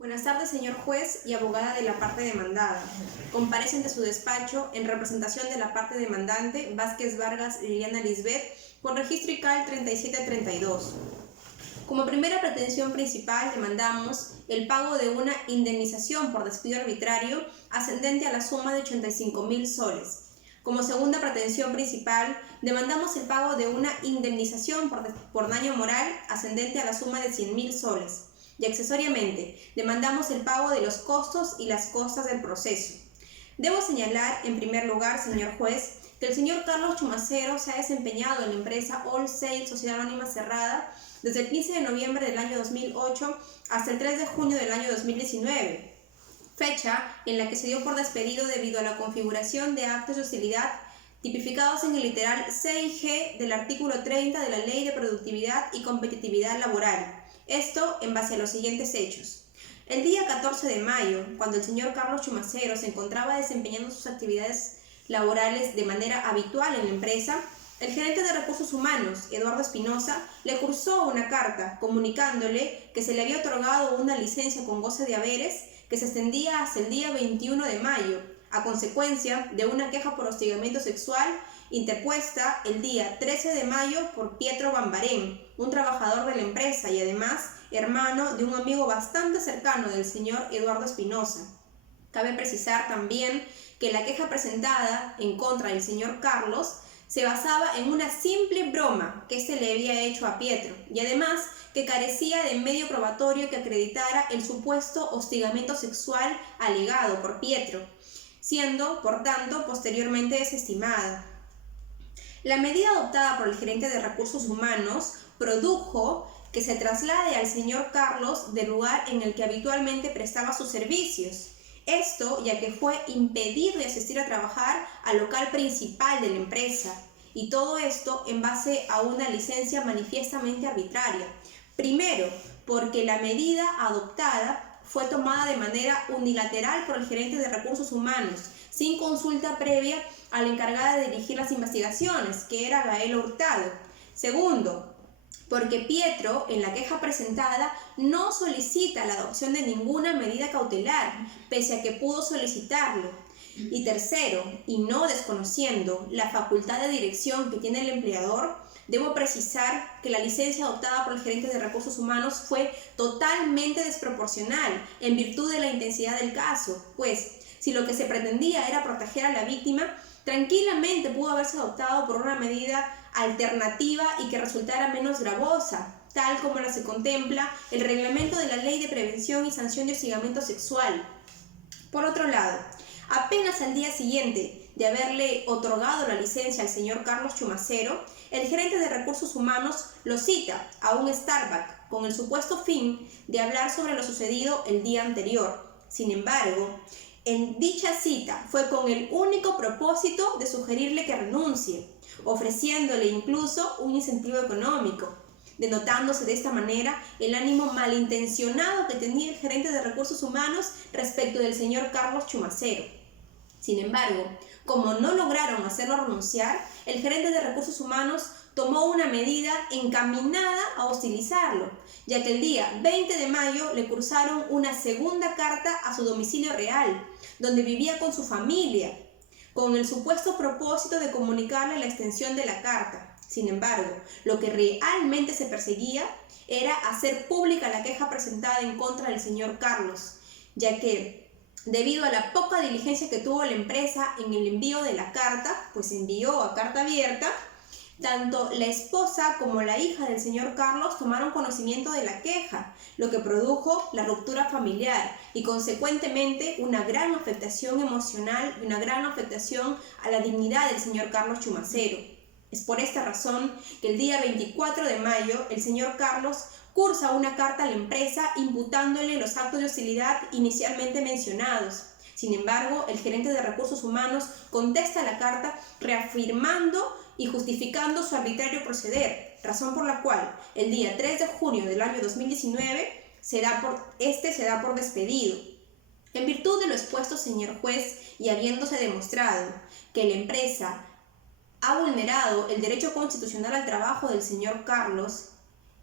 Buenas tardes, señor juez y abogada de la parte demandada. Comparece ante su despacho en representación de la parte demandante Vázquez Vargas Liliana Lisbeth con registro ICAL 3732. Como primera pretensión principal demandamos el pago de una indemnización por despido arbitrario ascendente a la suma de 85.000 soles. Como segunda pretensión principal demandamos el pago de una indemnización por daño moral ascendente a la suma de 100.000 soles. Y accesoriamente, demandamos el pago de los costos y las costas del proceso. Debo señalar, en primer lugar, señor juez, que el señor Carlos Chumacero se ha desempeñado en la empresa All Sales Sociedad Anónima Cerrada desde el 15 de noviembre del año 2008 hasta el 3 de junio del año 2019, fecha en la que se dio por despedido debido a la configuración de actos de hostilidad tipificados en el literal C y G del artículo 30 de la Ley de Productividad y Competitividad Laboral. Esto en base a los siguientes hechos. El día 14 de mayo, cuando el señor Carlos Chumacero se encontraba desempeñando sus actividades laborales de manera habitual en la empresa, el gerente de Recursos Humanos, Eduardo Espinosa, le cursó una carta comunicándole que se le había otorgado una licencia con goce de haberes que se extendía hasta el día 21 de mayo, a consecuencia de una queja por hostigamiento sexual interpuesta el día 13 de mayo por Pietro Bambarén, un trabajador de la empresa y además hermano de un amigo bastante cercano del señor Eduardo Espinosa. Cabe precisar también que la queja presentada en contra del señor Carlos se basaba en una simple broma que éste le había hecho a Pietro y además que carecía de medio probatorio que acreditara el supuesto hostigamiento sexual alegado por Pietro, siendo, por tanto, posteriormente desestimada. La medida adoptada por el gerente de Recursos Humanos produjo que se traslade al señor Carlos del lugar en el que habitualmente prestaba sus servicios. Esto ya que fue impedido de asistir a trabajar al local principal de la empresa, y todo esto en base a una licencia manifiestamente arbitraria. Primero, porque la medida adoptada fue tomada de manera unilateral por el gerente de Recursos Humanos, sin consulta previa a la encargada de dirigir las investigaciones, que era Gael Hurtado. Segundo, porque Pietro, en la queja presentada, no solicita la adopción de ninguna medida cautelar, pese a que pudo solicitarlo. Y tercero, y no desconociendo la facultad de dirección que tiene el empleador, debo precisar que la licencia adoptada por el gerente de Recursos Humanos fue totalmente desproporcional en virtud de la intensidad del caso, pues si lo que se pretendía era proteger a la víctima, tranquilamente pudo haberse adoptado por una medida alternativa y que resultara menos gravosa, tal como la se contempla el reglamento de la Ley de Prevención y Sanción de Hostigamiento Sexual. Por otro lado, apenas al día siguiente de haberle otorgado la licencia al señor Carlos Chumacero, el gerente de Recursos Humanos lo cita a un Starbucks con el supuesto fin de hablar sobre lo sucedido el día anterior. Sin embargo, en dicha cita fue con el único propósito de sugerirle que renuncie, ofreciéndole incluso un incentivo económico, denotándose de esta manera el ánimo malintencionado que tenía el gerente de Recursos Humanos respecto del señor Carlos Chumacero. Sin embargo, como no lograron hacerlo renunciar, el gerente de Recursos Humanos tomó una medida encaminada a hostilizarlo, ya que el día 20 de mayo le cursaron una segunda carta a su domicilio real, donde vivía con su familia, con el supuesto propósito de comunicarle la extensión de la carta. Sin embargo, lo que realmente se perseguía era hacer pública la queja presentada en contra del señor Carlos, ya que debido a la poca diligencia que tuvo la empresa en el envío de la carta, pues envió a carta abierta, tanto la esposa como la hija del señor Carlos tomaron conocimiento de la queja, lo que produjo la ruptura familiar y consecuentemente una gran afectación emocional y una gran afectación a la dignidad del señor Carlos Chumacero. Es por esta razón que el día 24 de mayo el señor Carlos cursa una carta a la empresa imputándole los actos de hostilidad inicialmente mencionados. Sin embargo, el gerente de Recursos Humanos contesta la carta reafirmando y justificando su arbitrario proceder, razón por la cual el día 3 de junio del año 2019 se da por despedido. En virtud de lo expuesto, señor juez, y habiéndose demostrado que la empresa ha vulnerado el derecho constitucional al trabajo del señor Carlos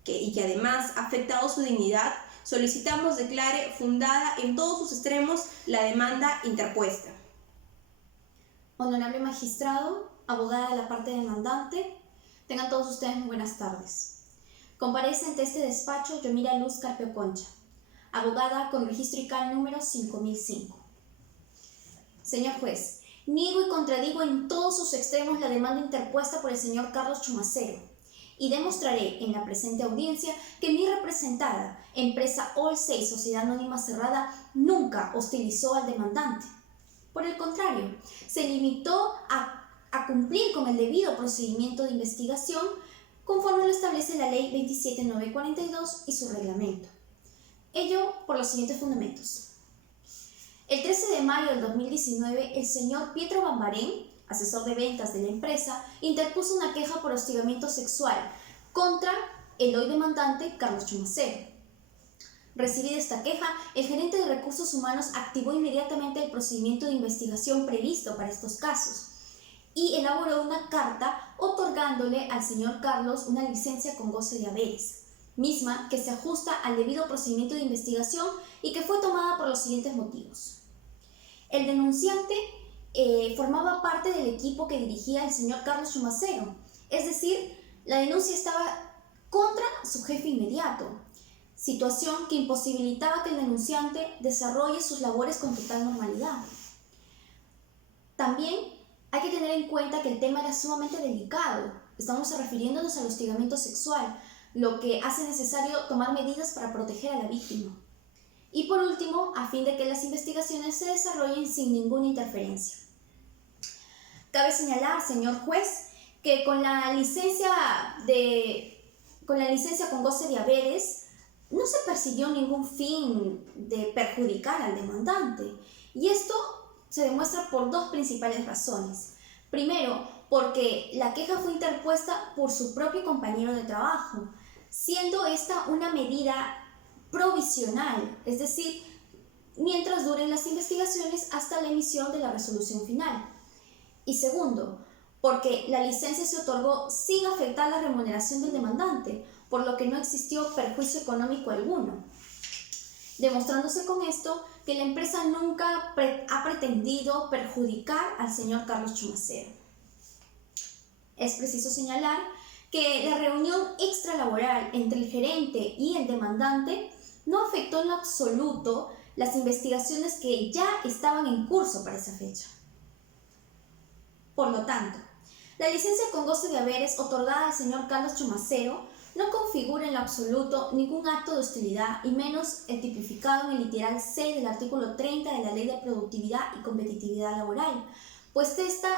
y que además ha afectado su dignidad, Solicitamos declare fundada en todos sus extremos la demanda interpuesta. Honorable magistrado, abogada de la parte demandante, tengan todos ustedes muy buenas tardes. Comparece ante este despacho Yomira Luz Carpio Concha, abogada con registro ICAL número 5005. Señor juez, niego y contradigo en todos sus extremos la demanda interpuesta por el señor Carlos Chumacero y demostraré en la presente audiencia que mi representada, empresa All 6 Sociedad Anónima Cerrada, nunca hostilizó al demandante. Por el contrario, se limitó a cumplir con el debido procedimiento de investigación conforme lo establece la Ley 27942 y su reglamento. Ello por los siguientes fundamentos. El 13 de mayo del 2019, el señor Pietro Bambarén, asesor de ventas de la empresa, interpuso una queja por hostigamiento sexual contra el hoy demandante Carlos Chumacero. Recibida esta queja, el gerente de recursos humanos activó inmediatamente el procedimiento de investigación previsto para estos casos y elaboró una carta otorgándole al señor Carlos una licencia con goce de haberes, misma que se ajusta al debido procedimiento de investigación y que fue tomada por los siguientes motivos. El denunciante formaba parte del equipo que dirigía el señor Carlos Chumacero, es decir, la denuncia estaba contra su jefe inmediato, situación que imposibilitaba que el denunciante desarrolle sus labores con total normalidad. También hay que tener en cuenta que el tema era sumamente delicado. Estamos refiriéndonos al hostigamiento sexual, lo que hace necesario tomar medidas para proteger a la víctima. Y por último, a fin de que las investigaciones se desarrollen sin ninguna interferencia. Cabe señalar, señor juez, que con la licencia con goce de haberes no se persiguió ningún fin de perjudicar al demandante. Y esto se demuestra por dos principales razones. Primero, porque la queja fue interpuesta por su propio compañero de trabajo, siendo esta una medida provisional, es decir, mientras duren las investigaciones hasta la emisión de la resolución final. Y segundo, porque la licencia se otorgó sin afectar la remuneración del demandante, por lo que no existió perjuicio económico alguno, demostrándose con esto que la empresa nunca ha pretendido perjudicar al señor Carlos Chumacero. Es preciso señalar que la reunión extralaboral entre el gerente y el demandante no afectó en lo absoluto las investigaciones que ya estaban en curso para esa fecha. Por lo tanto, la licencia con goce de haberes otorgada al señor Carlos Chumacero no configura en lo absoluto ningún acto de hostilidad y menos el tipificado en el literal C del artículo 30 de la Ley de Productividad y Competitividad Laboral, pues esta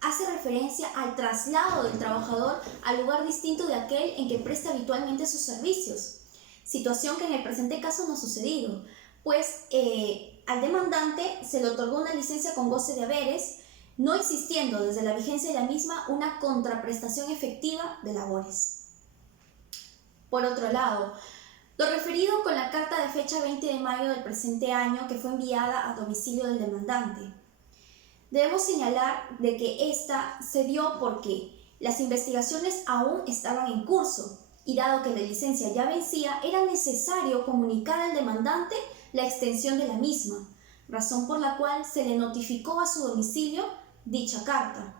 hace referencia al traslado del trabajador al lugar distinto de aquel en que presta habitualmente sus servicios, situación que en el presente caso no ha sucedido, pues al demandante se le otorgó una licencia con goce de haberes, no existiendo desde la vigencia de la misma una contraprestación efectiva de labores. Por otro lado, lo referido con la carta de fecha 20 de mayo del presente año que fue enviada a domicilio del demandante. Debemos señalar de que esta se dio porque las investigaciones aún estaban en curso y dado que la licencia ya vencía, era necesario comunicar al demandante la extensión de la misma, razón por la cual se le notificó a su domicilio dicha carta.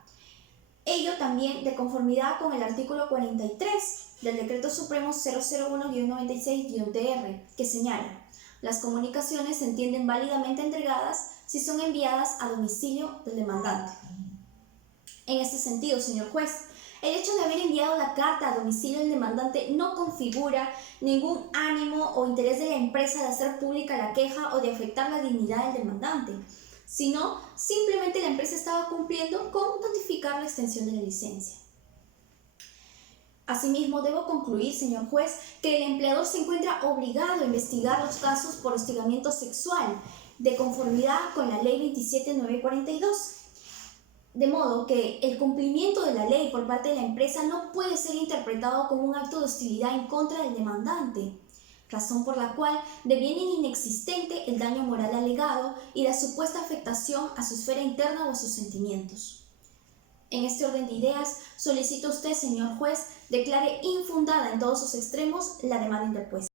Ello también de conformidad con el artículo 43 del Decreto Supremo 001-96-TR, que señala: las comunicaciones se entienden válidamente entregadas si son enviadas a domicilio del demandante. En este sentido, señor juez, el hecho de haber enviado la carta a domicilio del demandante no configura ningún ánimo o interés de la empresa de hacer pública la queja o de afectar la dignidad del demandante, sino simplemente la empresa estaba cumpliendo con notificar la extensión de la licencia. Asimismo, debo concluir, señor juez, que el empleador se encuentra obligado a investigar los casos por hostigamiento sexual, de conformidad con la Ley 27942. De modo que el cumplimiento de la ley por parte de la empresa no puede ser interpretado como un acto de hostilidad en contra del demandante, razón por la cual deviene inexistente el daño moral alegado y la supuesta afectación a su esfera interna o a sus sentimientos. En este orden de ideas, solicito a usted, señor juez, declare infundada en todos sus extremos la demanda interpuesta.